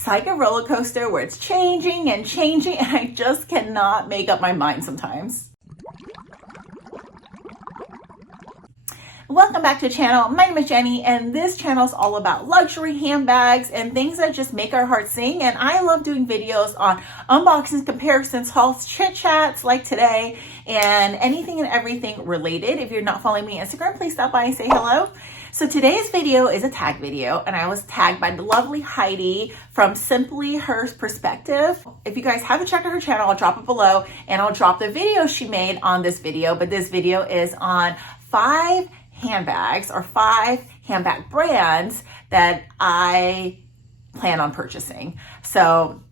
It's like a roller coaster where it's changing and changing, and I just cannot make up my mind sometimes. Welcome back to the channel. My name is Jenny, and this channel is all about luxury handbags and things that just make our hearts sing. And I love doing videos on unboxings, comparisons, hauls, chit chats like today, and anything and everything related. If you're not following me on Instagram, please stop by and say hello. So today's video is a tag video, and I was tagged by the lovely Heidi from Simply Her Perspective. If you guys haven't checked out her channel, I'll drop it below, and I'll drop the video she made on this video. But this video is on 5 handbags or 5 handbag brands that I plan on purchasing. So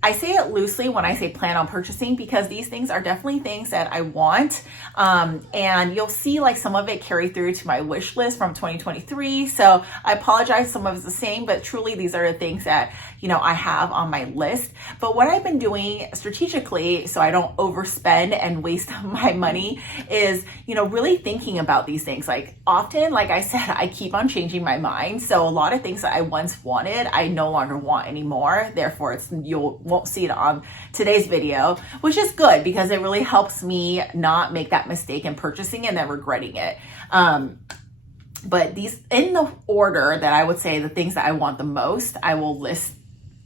I say it loosely when I say plan on purchasing, because these things are definitely things that I want. And you'll see like some of it carry through to my wish list from 2023. So I apologize, some of it's the same, but truly these are the things that, you know, I have on my list. But what I've been doing strategically so I don't overspend and waste my money is, you know, really thinking about these things. Like often, like I said, I keep on changing my mind. So a lot of things that I once wanted, I no longer want anymore. Therefore, you won't see it on today's video, which is good because it really helps me not make that mistake in purchasing and then regretting it. But these, in the order that I would say the things that I want the most, I will list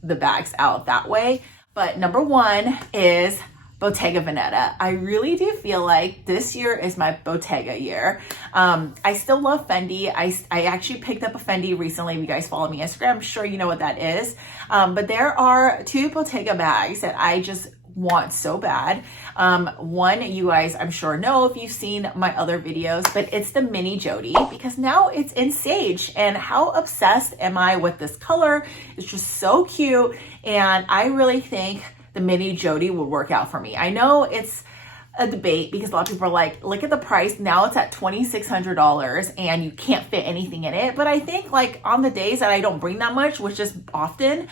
the bags out that way. But number 1 is Bottega Veneta. I really do feel like this year is my Bottega year. I still love Fendi. I actually picked up a Fendi recently. If you guys follow me on Instagram, I'm sure you know what that is. But there are 2 Bottega bags that I just want so bad. One, you guys I'm sure know if you've seen my other videos, but it's the mini Jody, because now it's in sage, and how obsessed am I with this color? It's just so cute, and I really think the mini Jody will work out for me. I know it's a debate because a lot of people are like, look at the price. Now it's at $2,600 and you can't fit anything in it. But I think like on the days that I don't bring that much, which is often,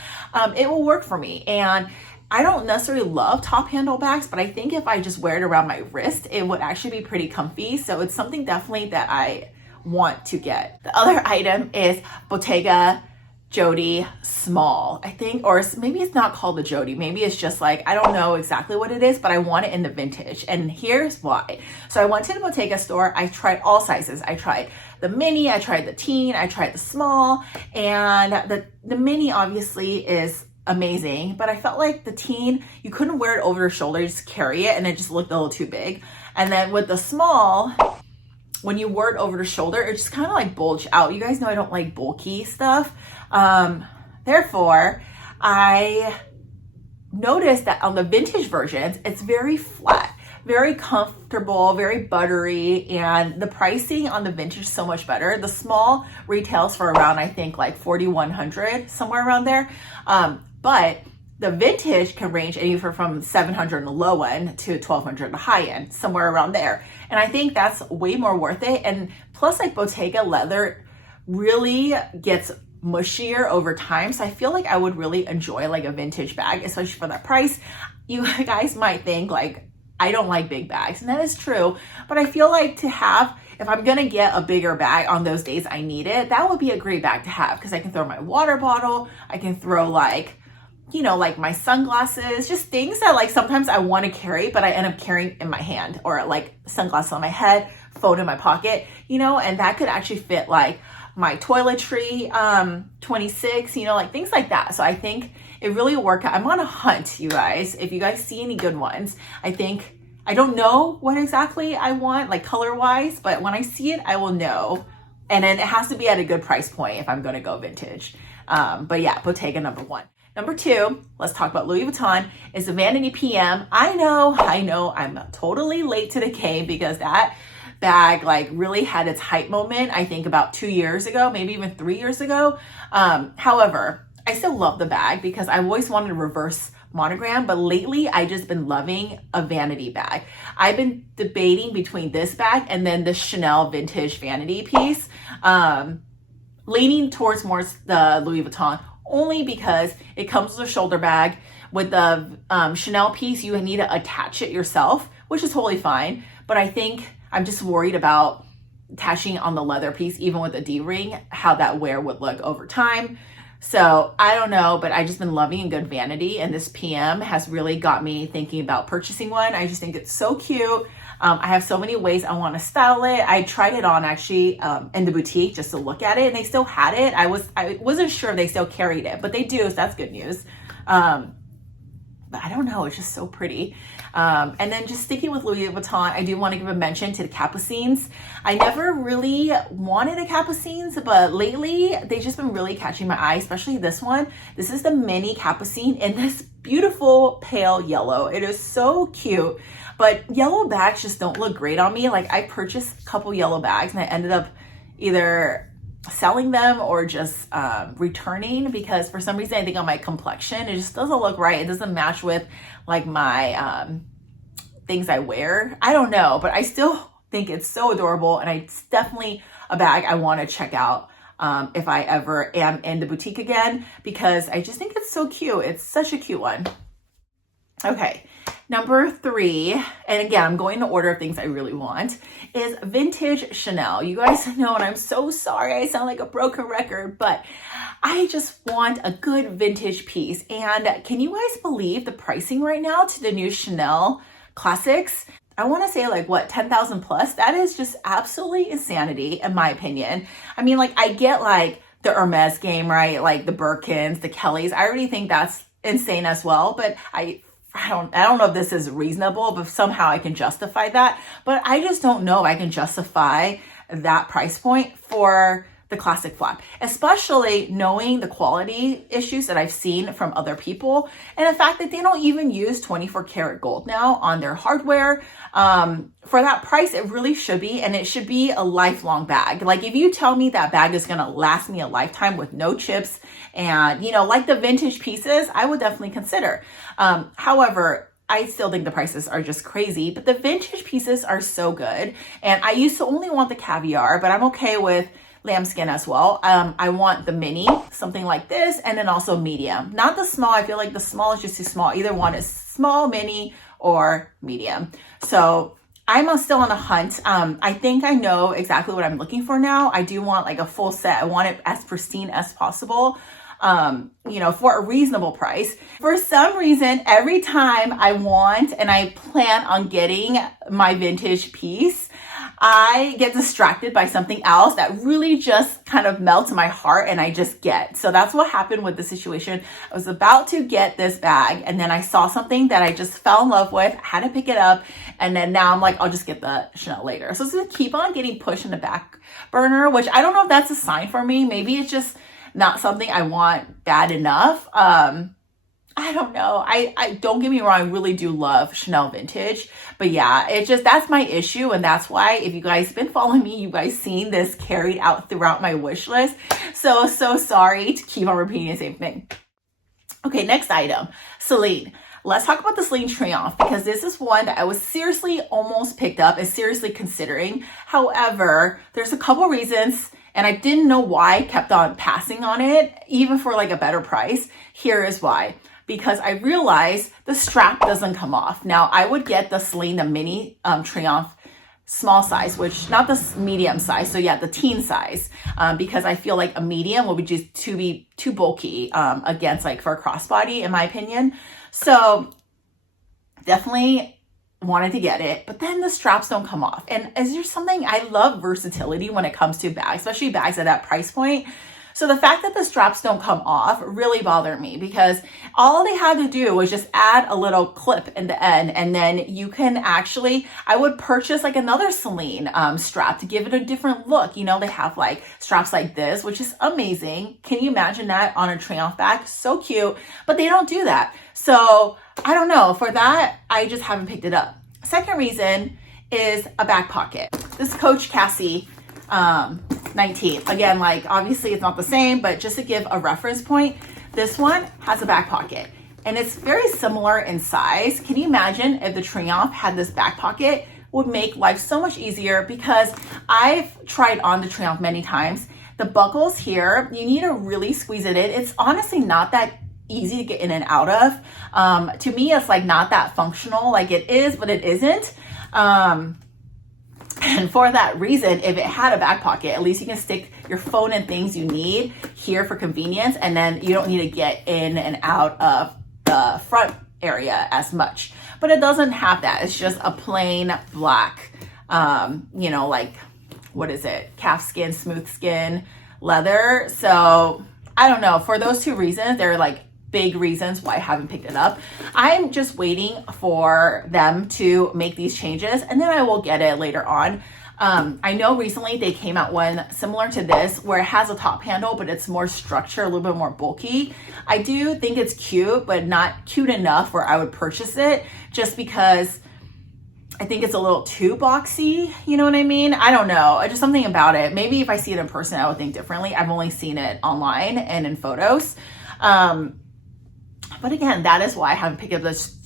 it will work for me. And I don't necessarily love top handle bags, but I think if I just wear it around my wrist, it would actually be pretty comfy. So it's something definitely that I want to get. The other item is Bottega Jody small, I think, or maybe it's not called the Jody. Maybe it's just like, I don't know exactly what it is, but I want it in the vintage. And here's why. So I went to the Bottega store. I tried all sizes. I tried the mini, I tried the teen, I tried the small, and the mini obviously is amazing, but I felt like the teen, you couldn't wear it over your shoulder, you just carry it, and it just looked a little too big. And then with the small, when you wear it over the shoulder, it just kind of like bulged out. You guys know I don't like bulky stuff. Therefore, I noticed that on the vintage versions, it's very flat, very comfortable, very buttery, and the pricing on the vintage is so much better. The small retails for around, I think, like $4,100, somewhere around there. But the vintage can range anywhere from $700 on the low end to $1,200 on the high end, somewhere around there. And I think that's way more worth it. And plus, like Bottega leather really gets mushier over time. So I feel like I would really enjoy like a vintage bag, especially for that price. You guys might think like, I don't like big bags, and that is true. But I feel like to have, if I'm gonna get a bigger bag on those days I need it, that would be a great bag to have, because I can throw my water bottle, I can throw like, you know, like my sunglasses, just things that like sometimes I want to carry, but I end up carrying in my hand, or like sunglasses on my head, phone in my pocket, you know, and that could actually fit like my toiletry, 26, you know, like things like that. So I think it really worked out. I'm on a hunt, you guys. If you guys see any good ones, I don't know what exactly I want, like color wise, but when I see it, I will know. And then it has to be at a good price point if I'm going to go vintage. But yeah, Bottega number 1. Number 2, let's talk about Louis Vuitton, is the Vanity PM. I know, I'm totally late to the game, because that bag like really had its hype moment, I think about 2 years ago, maybe even 3 years ago. However, I still love the bag because I always wanted a reverse monogram, but lately I just been loving a vanity bag. I've been debating between this bag and then the Chanel vintage vanity piece, leaning towards more the Louis Vuitton, only because it comes with a shoulder bag. With the Chanel piece, you need to attach it yourself, which is totally fine. But I think I'm just worried about attaching on the leather piece, even with a D-ring, how that wear would look over time. So I don't know, but I just been loving a good vanity, and this PM has really got me thinking about purchasing one. I just think it's so cute. I have so many ways I want to style it. I tried it on actually in the boutique just to look at it, and they still had it. I wasn't sure if they still carried it, but they do, so that's good news. But I don't know, it's just so pretty. And then just sticking with Louis Vuitton, I do want to give a mention to the capucines. I never really wanted a capucines, but lately they've just been really catching my eye, especially this one. This is the mini capucine in this beautiful pale yellow. It is so cute, but yellow bags just don't look great on me. Like I purchased a couple yellow bags and I ended up either selling them or just returning, because for some reason I think on my complexion it just doesn't look right. It doesn't match with like my things I wear. I don't know, but I still think it's so adorable, and it's definitely a bag I want to check out if I ever am in the boutique again, because I just think it's so cute. It's such a cute one. Okay, number 3, and again, I'm going to order of things I really want, is vintage Chanel. You guys know, and I'm so sorry I sound like a broken record, but I just want a good vintage piece. And can you guys believe the pricing right now to the new Chanel classics? I want to say like what, 10,000 plus? That is just absolutely insanity in my opinion. I mean, like I get like the Hermes game, right? Like the Birkins, the Kellys. I already think that's insane as well, but I don't know if this is reasonable, but somehow I can justify that. But I just don't know if I can justify that price point for the classic flap, especially knowing the quality issues that I've seen from other people, and the fact that they don't even use 24 karat gold now on their hardware. For that price, it really should be, and it should be a lifelong bag. Like if you tell me that bag is gonna last me a lifetime with no chips and, you know, like the vintage pieces, I would definitely consider. However, I still think the prices are just crazy, but the vintage pieces are so good. And I used to only want the caviar, but I'm okay with lambskin as well. I want the mini, something like this, and then also medium. Not the small. I feel like the small is just too small. Either one is small, mini, or medium. So I'm still on a hunt. I think I know exactly what I'm looking for now. I do want like a full set. I want it as pristine as possible. You know, for a reasonable price. For some reason, every time I want and I plan on getting my vintage piece, I get distracted by something else that really just kind of melts my heart, and I just get. So that's what happened with the situation. I was about to get this bag, and then I saw something that I just fell in love with, had to pick it up, and then now I'm like, I'll just get the Chanel later. So it's gonna keep on getting pushed in the back burner, which I don't know if that's a sign for me. Maybe it's just not something I want bad enough. I don't know. I don't get me wrong, I really do love Chanel vintage, but yeah, it's just, that's my issue. And that's why, if you guys been following me, you guys seen this carried out throughout my wish list. So sorry to keep on repeating the same thing. Okay, next item, Celine. Let's talk about the Celine Triomphe, because this is one that I was seriously almost picked up and seriously considering. However, there's a couple reasons, and I didn't know why I kept on passing on it, even for like a better price. Here is why. Because I realized the strap doesn't come off. Now, I would get the Celine, the mini Triomphe small size, which not the medium size. So yeah, the teen size, because I feel like a medium would be just too bulky against like for a crossbody, in my opinion. So definitely wanted to get it, but then the straps don't come off. And is there something, I love versatility when it comes to bags, especially bags at that price point. So the fact that the straps don't come off really bothered me, because all they had to do was just add a little clip in the end, and then you can actually, I would purchase like another Celine strap to give it a different look. You know, they have like straps like this, which is amazing. Can you imagine that on a Triomphe bag? So cute, but they don't do that. So I don't know, for that, I just haven't picked it up. Second reason is a back pocket. This Coach Cassie 19. Again, like obviously it's not the same, but just to give a reference point, this one has a back pocket and it's very similar in size. Can you imagine if the Triomphe had this back pocket? Would make life so much easier, because I've tried on the Triomphe many times. The buckles here, you need to really squeeze it in. It's honestly not that easy to get in and out of. To me, it's like not that functional. Like it is, but it isn't. And for that reason, if it had a back pocket, at least you can stick your phone and things you need here for convenience, and then you don't need to get in and out of the front area as much. But it doesn't have that. It's just a plain black, you know, like, what is it? Calf skin, smooth skin leather. So I don't know. For those two reasons, they're like big reasons why I haven't picked it up. I'm just waiting for them to make these changes, and then I will get it later on. I know recently they came out one similar to this where it has a top handle, but it's more structured, a little bit more bulky. I do think it's cute, but not cute enough where I would purchase it, just because I think it's a little too boxy. You know what I mean? I don't know. Just something about it. Maybe if I see it in person, I would think differently. I've only seen it online and in photos. But again, that is why I haven't picked up this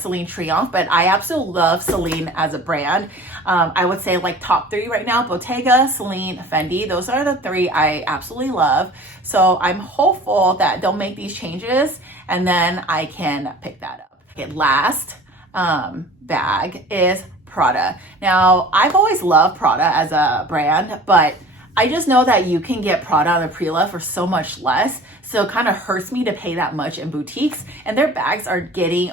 Celine Triomphe, but I absolutely love Celine as a brand. I would say like top three right now: Bottega, Celine, Fendi. Those are the three I absolutely love. So I'm hopeful that they'll make these changes and then I can pick that up. Okay, last bag is Prada. Now, I've always loved Prada as a brand, but I just know that you can get Prada on the pre-love for so much less. So it kind of hurts me to pay that much in boutiques, and their bags are getting,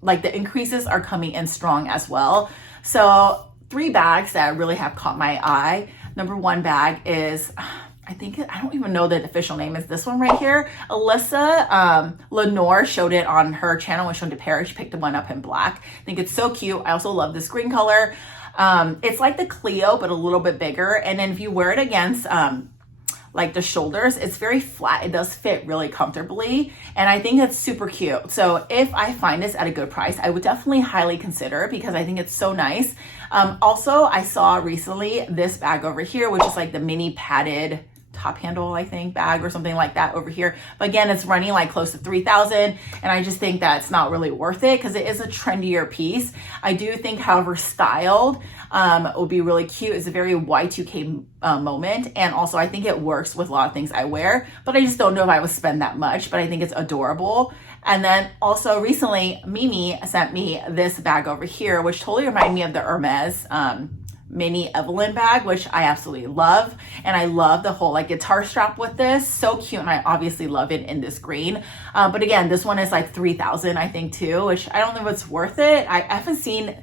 like, the increases are coming in strong as well. So 3 bags that really have caught my eye. Number 1 bag is, I don't even know the official name, is this one right here. Alyssa Lenore showed it on her channel when she went to Paris. She picked one up in black. I think it's so cute. I also love this green color. It's like the Clio, but a little bit bigger. And then if you wear it against like the shoulders, it's very flat. It does fit really comfortably. And I think it's super cute. So if I find this at a good price, I would definitely highly consider it because I think it's so nice. Also, I saw recently this bag over here, which is like the mini padded top handle, I think, bag or something like that over here. But again, it's running like close to 3,000, and I just think that's not really worth it because it is a trendier piece. I do think, however, styled will be really cute. It's a very Y2K moment, and also I think it works with a lot of things I wear, but I just don't know if I would spend that much, but I think it's adorable. And then also recently, Mimi sent me this bag over here, which totally reminded me of the Hermes mini Evelyn bag, which I absolutely love. And I love the whole like guitar strap with this. So cute. And I obviously love it in this green. But again, this one is like 3,000, I think, too, which I don't know if it's worth it. I haven't seen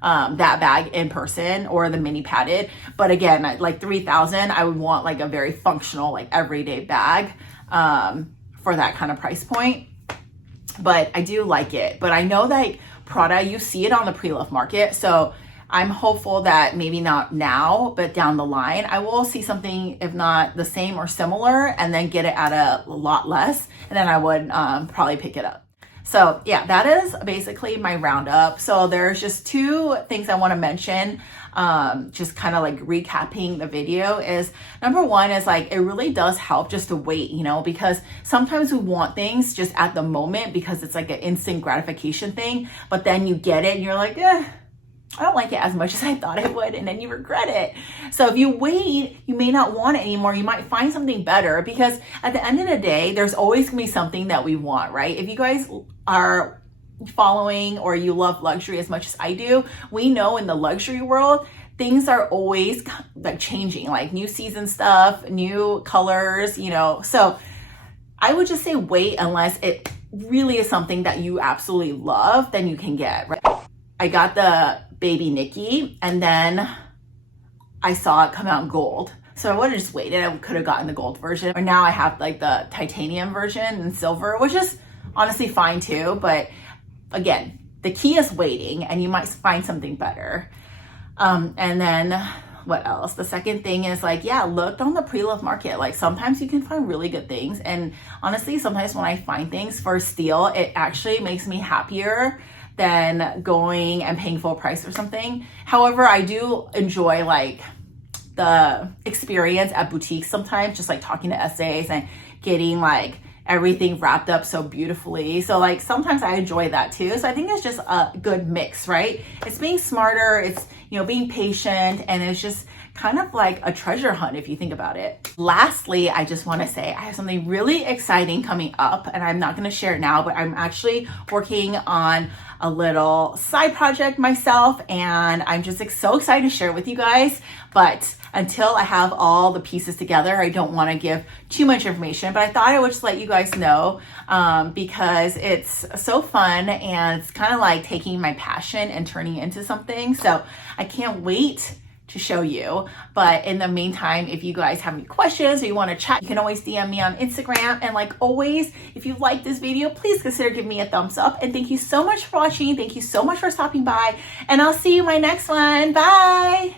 that bag in person, or the mini padded. But again, like 3,000, I would want like a very functional, like everyday bag for that kind of price point. But I do like it. But I know that Prada, you see it on the pre-love market. So I'm hopeful that maybe not now, but down the line, I will see something, if not the same or similar, and then get it at a lot less. And then I would probably pick it up. So yeah, that is basically my roundup. So there's just 2 things I want to mention. Just kind of like recapping the video is, number 1 is like, it really does help just to wait, you know, because sometimes we want things just at the moment because it's like an instant gratification thing, but then you get it and you're like, I don't like it as much as I thought I would, and then you regret it. So if you wait, you may not want it anymore. You might find something better, because at the end of the day, there's always gonna be something that we want, right? If you guys are following or you love luxury as much as I do, we know in the luxury world, things are always like changing, like new season stuff, new colors, you know. So I would just say wait unless it really is something that you absolutely love, then you can get, right? I got the baby Nikki, and then I saw it come out in gold. So I would have just waited. I could have gotten the gold version. Or now I have like the titanium version and silver, which is honestly fine too. But again, the key is waiting, and you might find something better. And then what else? The second thing is like, yeah, look on the pre-love market. Like sometimes you can find really good things. And honestly, sometimes when I find things for steal, it actually makes me happier than going and paying full price or something. However, I do enjoy like the experience at boutiques sometimes, just like talking to SAs and getting like everything wrapped up so beautifully. So like sometimes I enjoy that too. So I think it's just a good mix, right? It's being smarter, it's, you know, being patient, and it's just kind of like a treasure hunt if you think about it. Lastly, I just want to say I have something really exciting coming up, and I'm not going to share it now, but I'm actually working on a little side project myself, and I'm just so excited to share it with you guys. But until I have all the pieces together, I don't want to give too much information, but I thought I would just let you guys know because it's so fun, and it's kind of like taking my passion and turning it into something. So I can't wait to show you. But in the meantime, if you guys have any questions or you want to chat, you can always DM me on Instagram. And like always, if you like this video, please consider giving me a thumbs up. And thank you so much for watching. Thank you so much for stopping by. And I'll see you in my next one. Bye.